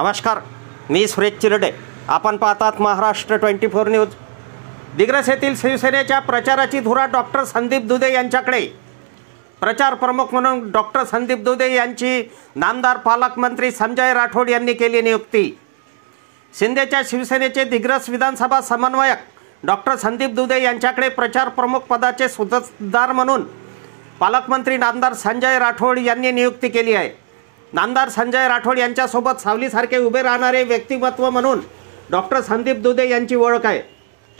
नमस्कार, मी सुरेश चिरडे. आपण पाहतात महाराष्ट्र 24 न्यूज. दिग्रस येथील शिवसेनेच्या प्रचाराची धुरा डॉक्टर संदीप दुधे यांच्याकडे. प्रचार प्रमुख म्हणून डॉक्टर संदीप दुधे यांची नामदार पालकमंत्री संजय राठोड यांनी केली नियुक्ती. शिंदेच्या शिवसेनेचे दिग्रस विधानसभा समन्वयक डॉक्टर संदीप दुधे यांच्याकडे प्रचार प्रमुख पदाचे सुत्रधार म्हणून पालकमंत्री नामदार संजय राठोड यांनी नियुक्ती केली आहे. नामदार संजय राठोड यांच्यासोबत सावलीसारखे उभे राहणारे व्यक्तिमत्व म्हणून डॉक्टर संदीप दुधे यांची ओळख आहे.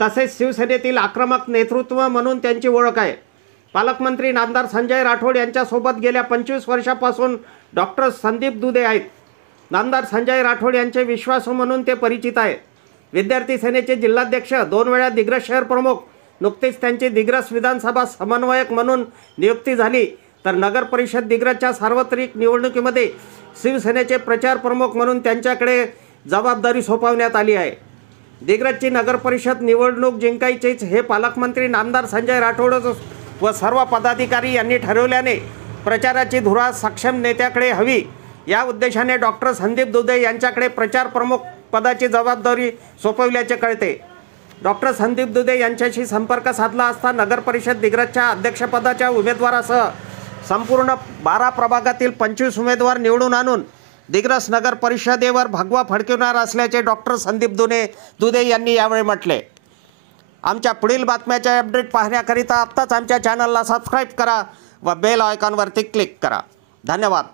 तसेच शिवसेनेतील आक्रमक नेतृत्व म्हणून त्यांची ओळख आहे. पालकमंत्री नामदार संजय राठोड यांच्यासोबत गेल्या 25 वर्षापासून डॉक्टर संदीप दुधे आहेत. नामदार संजय राठोड यांचे विश्वासू म्हणून ते परिचित आहेत. विद्यार्थी सेनेचे जिल्हाध्यक्ष, 2 वेळा दिग्रस शहर प्रमुख. नुकतेच त्यांची दिग्रस विधानसभा समन्वयक म्हणून नियुक्ती झाली. तर नगर परिषद दिग्रसच्या सार्वत्रिक निवडणुकीमध्ये शिवसेनेचे प्रचार प्रमुख म्हणून त्यांच्याकडे जबाबदारी सोपवण्यात आली आहे. दिग्रसची नगर परिषद निवडणूक जिंकायचीच हे पालकमंत्री नामदार संजय राठोड व सर्व पदाधिकारी यांनी ठरवल्याने प्रचाराची धुरा सक्षम नेत्याकडे हवी या उद्देशाने डॉक्टर संदीप दुधे यांच्याकडे प्रचार प्रमुख पदाची जबाबदारी सोपवल्याचे कळते. डॉक्टर संदीप दुधे यांच्याशी संपर्क साधला असता नगर परिषद दिग्रसच्या अध्यक्षपदाच्या उमेदवारासह संपूर्ण 12 प्रभागातील 25 उमेदवार निवडून आणून दिग्रस नगर परिषदेवर भगवा फडकवणार असल्याचे डॉक्टर संदीप दुधे यांनी यावेळी म्हटले. आमच्या पुढील बातम्याचे अपडेट पाहण्याकरिता आत्ताच आमच्या चॅनलला सबस्क्राईब करा व बेल आयकॉनवरती क्लिक करा. धन्यवाद.